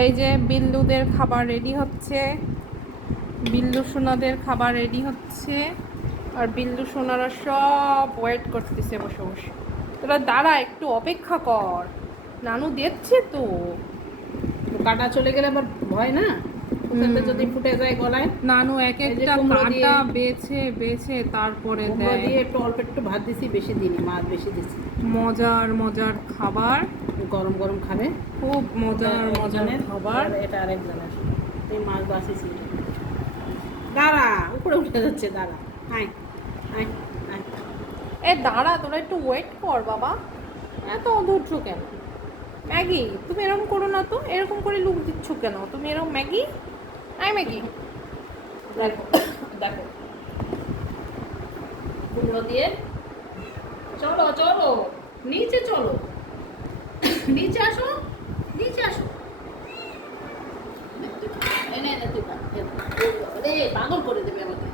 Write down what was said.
এই যে বিল্লুদের খাবার রেডি হচ্ছে। বিল্লু সোনাদের খাবার রেডি হচ্ছে। আর বিল্লু সোনারা সব ওয়েট করতেছে বসে বসে। তোরা দাঁড়া, একটু অপেক্ষা কর। নানু দেখছে তো। কাটা চলে গেলে আবার ভয় না? ওখানটা যদি ফুটে যায় গলায় নানু এক একটা কুমড়ো বেছে বেছে তারপরে দেয়। দিয়ে একটু অল্প একটু ভাত দিছি বেশি দিনি মাছ বেশি দিছি। মজার মজার খাবার। গরম গরম খাবে। খুব মজার মজার খাবার। এটা আরেকজনের। এই মাছ বাসিছি দাঁড়া উপরে উঠে যাচ্ছে দাঁড়া। আয় আয় আয়। এ দাঁড়া তোরা একটু ওয়েট কর বাবা। এত অধৈর্য কেন? ম্যাগি তুমি এরকম করো না তো। এরকম করে লুক দিচ্ছ কেন? তুমি এরকম ম্যাগি? আই মেকি দেখো দেখো কুমড়ো দিয়ে চলো চলো নিচে চলো নিচে আসো নিচে আসো এনে এনে তুই পাগল করে দেবে আমাকে।